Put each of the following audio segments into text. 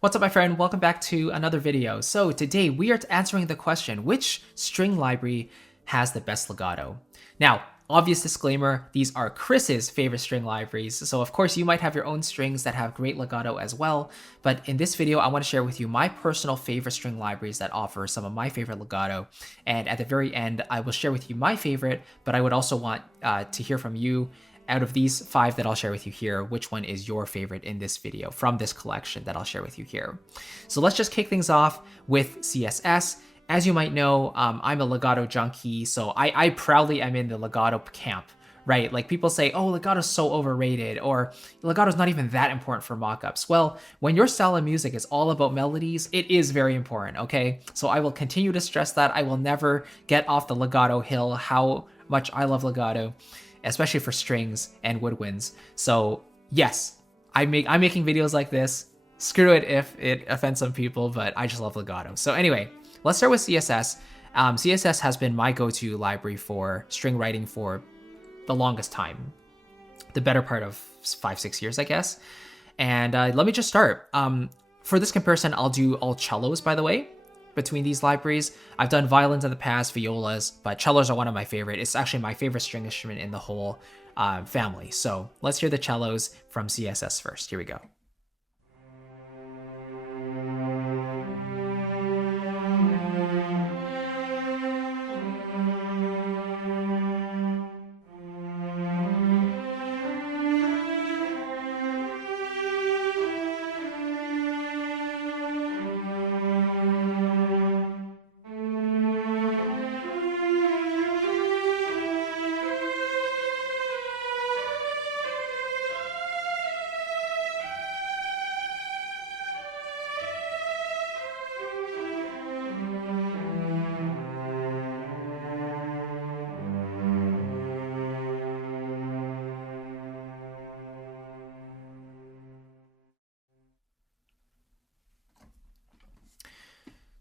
What's up, my friend? Welcome back to another video. So today we are answering the question, which string library has the best legato? Now, obvious disclaimer, these are Chris's favorite string libraries. So of course you might have your own strings that have great legato as well. But in this video, I want to share with you my personal favorite string libraries that offer some of my favorite legato. And at the very end, I will share with you my favorite, but I would also want to hear from you. Out of these 5 that I'll share with you here, which one is your favorite in this video from this collection that I'll share with you here? So let's just kick things off with CSS. As you might know, I'm a legato junkie, so I proudly am in the legato camp, right? Like people say, oh, legato's so overrated, or legato's not even that important for mockups. Well, when your style of music is all about melodies, it is very important, okay? So I will continue to stress that. I will never get off the legato hill, how much I love legato, especially for strings and woodwinds. So yes, I'm making videos like this. Screw it if it offends some people, but I just love legato. So anyway, let's start with CSS. CSS has been my go-to library for string writing for the longest time, the better part of 5-6 years, I guess. And let me just start. For this comparison, I'll do all cellos, by the way. Between these libraries, I've done violins in the past, violas, but cellos are one of my favorite. It's actually my favorite string instrument in the whole family. So let's hear the cellos from CSS first. Here we go.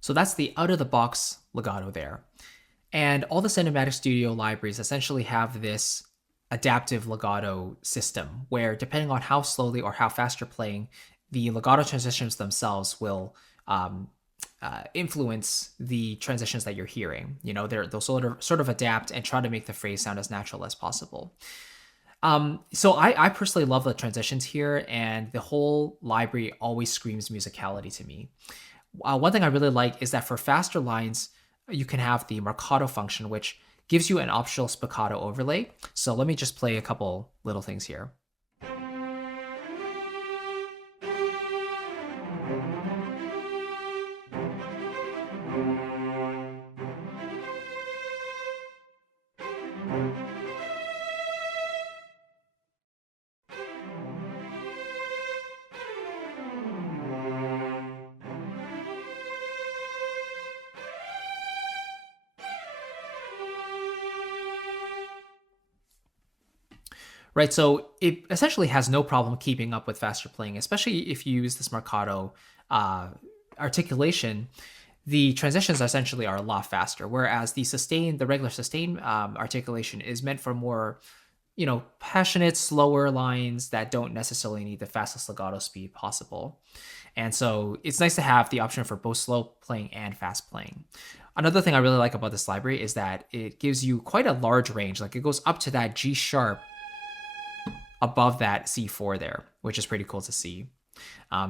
So that's the out-of-the-box legato there. And all the Cinematic Studio libraries essentially have this adaptive legato system where depending on how slowly or how fast you're playing, the legato transitions themselves will influence the transitions that you're hearing. You know, they'll sort of adapt and try to make the phrase sound as natural as possible. So I personally love the transitions here, and the whole library always screams musicality to me. One thing I really like is that for faster lines, you can have the marcato function, which gives you an optional spiccato overlay. So let me just play a couple little things here. Right, so it essentially has no problem keeping up with faster playing, especially if you use this marcato articulation. The transitions essentially are a lot faster, whereas the regular sustain articulation is meant for more, passionate, slower lines that don't necessarily need the fastest legato speed possible. And so it's nice to have the option for both slow playing and fast playing. Another thing I really like about this library is that it gives you quite a large range. Like it goes up to that G sharp above that C4 there, which is pretty cool to see.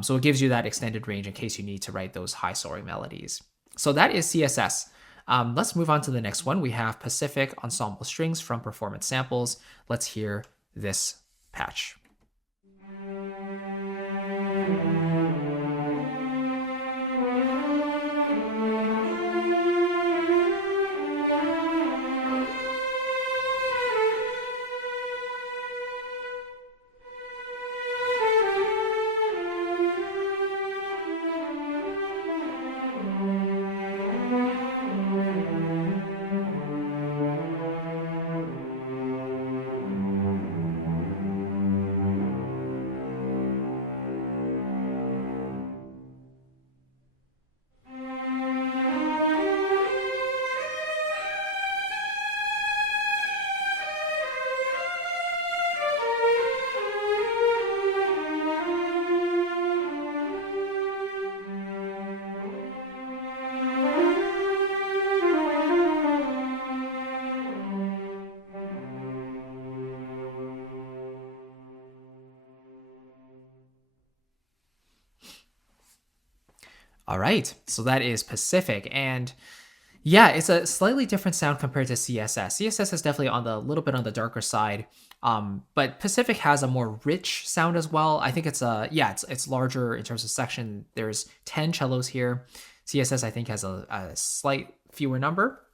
So it gives you that extended range in case you need to write those high soaring melodies. So that is CSS. Let's move on to the next one. We have Pacific Ensemble Strings from Performance Samples. Let's hear this patch. All right, so that is Pacific, and yeah, it's a slightly different sound compared to CSS. CSS is definitely on the little bit on the darker side, but Pacific has a more rich sound as well. I think it's it's larger in terms of section. There's 10 cellos here. CSS I think has a slight fewer number,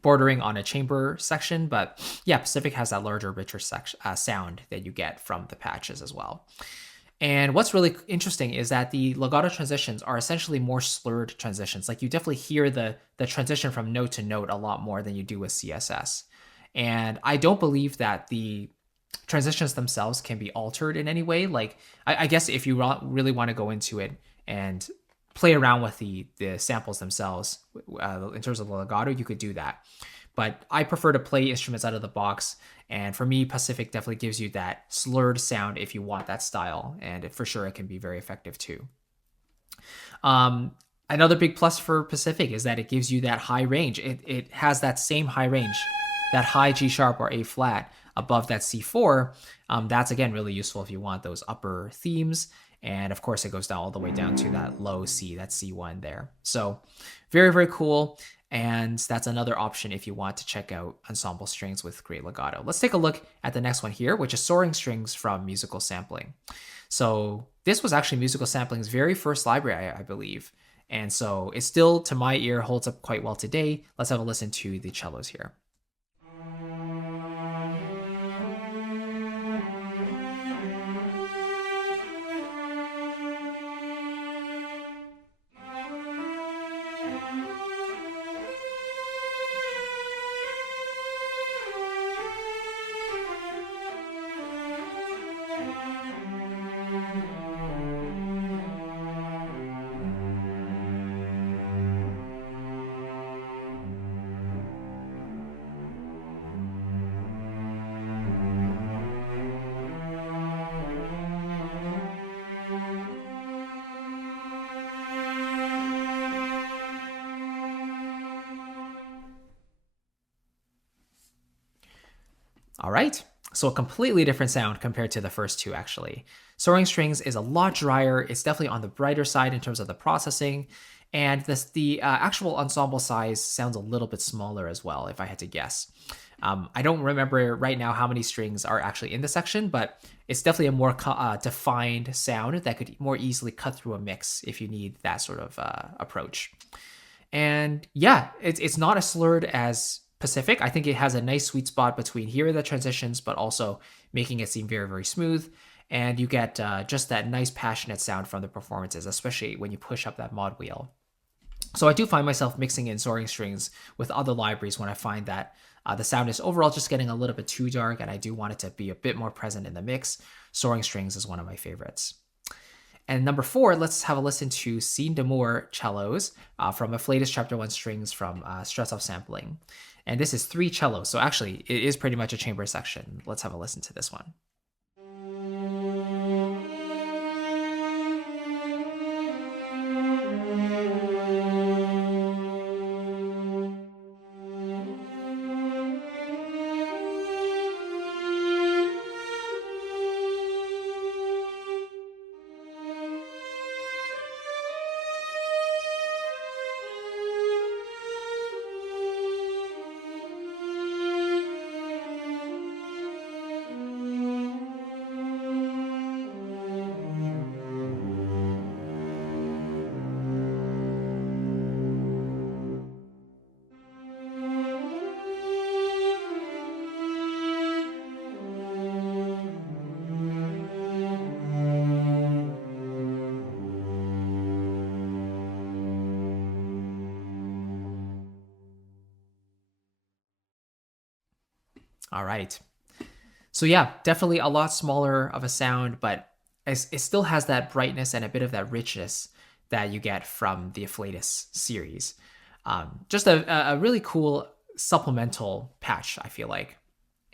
bordering on a chamber section, but yeah, Pacific has that larger, richer sound that you get from the patches as well. And what's really interesting is that the legato transitions are essentially more slurred transitions. Like you definitely hear the transition from note to note a lot more than you do with CSS. And I don't believe that the transitions themselves can be altered in any way. Like I guess if you really want to go into it and play around with the samples themselves in terms of the legato, you could do that. But I prefer to play instruments out of the box. And for me, Pacific definitely gives you that slurred sound if you want that style. And for sure, it can be very effective too. Another big plus for Pacific is that it gives you that high range. It has that same high range, that high G sharp or A flat above that C4. That's again really useful if you want those upper themes. And of course, it goes down all the way down to that low C, that C1 there. So very, very cool. And that's another option if you want to check out ensemble strings with great legato. Let's take a look at the next one here, which is soaring strings from musical sampling. So this was actually musical sampling's very first library, I believe. And so it still, to my ear, holds up quite well today. Let's have a listen to the cellos here. All right, so a completely different sound compared to the first two, actually. Soaring strings is a lot drier. It's definitely on the brighter side in terms of the processing. And the actual ensemble size sounds a little bit smaller as well, if I had to guess. I don't remember right now how many strings are actually in the section, but it's definitely a more defined sound that could more easily cut through a mix if you need that sort of approach. And yeah, it's not as slurred as Pacific. I think it has a nice sweet spot between here are the transitions, but also making it seem very, very smooth. And you get just that nice passionate sound from the performances, especially when you push up that mod wheel. So I do find myself mixing in soaring strings with other libraries when I find that the sound is overall just getting a little bit too dark and I do want it to be a bit more present in the mix. Soaring strings is one of my favorites. And number 4, let's have a listen to Scene d'Amour cellos from Afflatus Chapter 1 strings from Stress Off Sampling. And this is 3 cellos, so actually it is pretty much a chamber section. Let's have a listen to this one. All right. So yeah, definitely a lot smaller of a sound, but it still has that brightness and a bit of that richness that you get from the Afflatus series. Just a really cool supplemental patch, I feel like.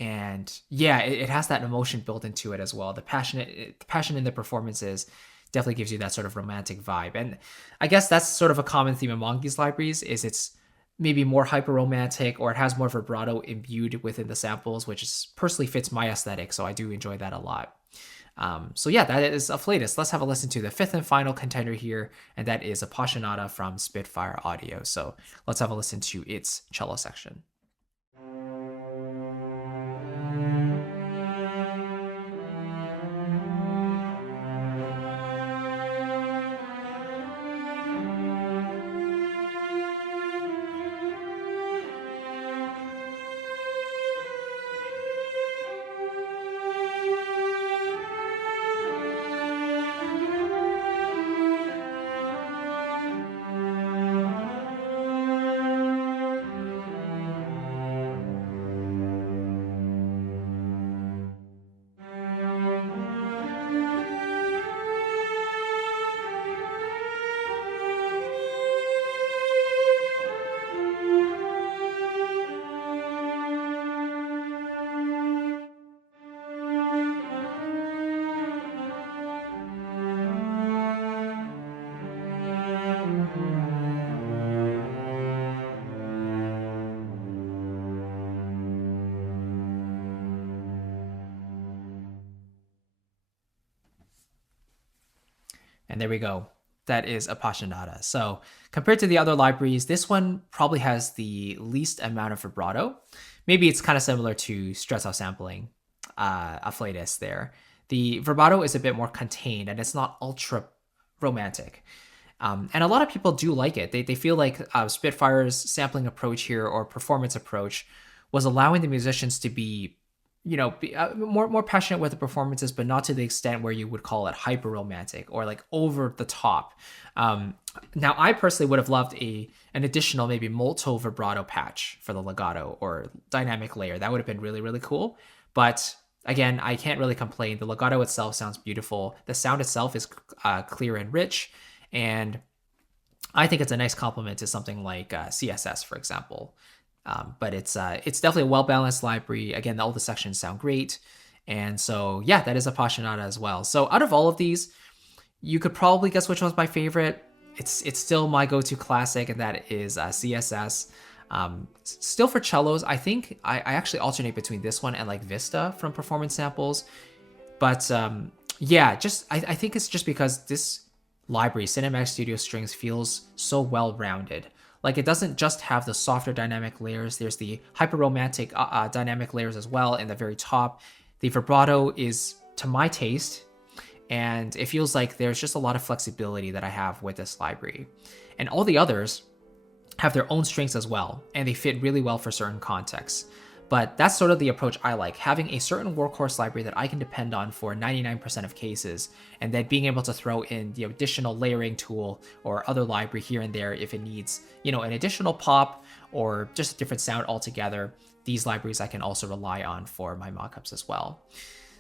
And yeah, it has that emotion built into it as well. The passion in the performances definitely gives you that sort of romantic vibe. And I guess that's sort of a common theme among these libraries is it's maybe more hyper romantic or it has more vibrato imbued within the samples, which personally fits my aesthetic. So I do enjoy that a lot. So yeah, that is Afflatus. Let's have a listen to the fifth and final contender here, and that is Appassionata from Spitfire Audio. So let's have a listen to its cello section. And there we go. That is Appassionata. So compared to the other libraries, this one probably has the least amount of vibrato. Maybe it's kind of similar to stress out sampling, Afflatus there. The vibrato is a bit more contained and it's not ultra romantic. And a lot of people do like it. They feel like Spitfire's sampling approach here or performance approach was allowing the musicians to be be more passionate with the performances, but not to the extent where you would call it hyper romantic or like over the top. Now, I personally would have loved an additional maybe molto vibrato patch for the legato or dynamic layer. That would have been really, really cool. But again, I can't really complain. The legato itself sounds beautiful. The sound itself is clear and rich, and I think it's a nice complement to something like CSS, for example. But it's definitely a well-balanced library. Again, all the sections sound great. And so, yeah, that is Appassionata as well. So out of all of these, you could probably guess which one's my favorite. It's still my go-to classic, and that is CSS. Still for cellos, I think I actually alternate between this one and like Vista from Performance Samples. But yeah, I think it's just because this library, Cinematic Studio Strings, feels so well-rounded. Like, it doesn't just have the softer dynamic layers. There's the hyper-romantic dynamic layers as well in the very top. The vibrato is to my taste, and it feels like there's just a lot of flexibility that I have with this library. And all the others have their own strengths as well, and they fit really well for certain contexts. But that's sort of the approach I like, having a certain workhorse library that I can depend on for 99% of cases, and then being able to throw in the additional layering tool or other library here and there if it needs, an additional pop or just a different sound altogether. These libraries I can also rely on for my mockups as well.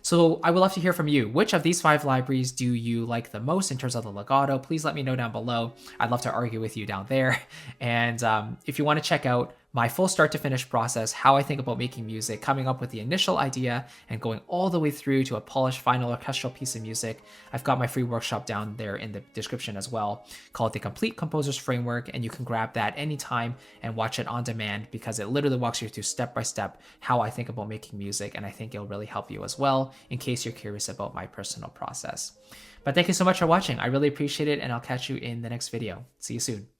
So I would love to hear from you. Which of these 5 libraries do you like the most in terms of the legato? Please let me know down below. I'd love to argue with you down there. And if you want to check out my full start to finish process, how I think about making music, coming up with the initial idea and going all the way through to a polished final orchestral piece of music, I've got my free workshop down there in the description as well, called the Complete Composer's Framework, and you can grab that anytime and watch it on demand because it literally walks you through step by step how I think about making music, and I think it'll really help you as well in case you're curious about my personal process. But thank you so much for watching. I really appreciate it, and I'll catch you in the next video. See you soon.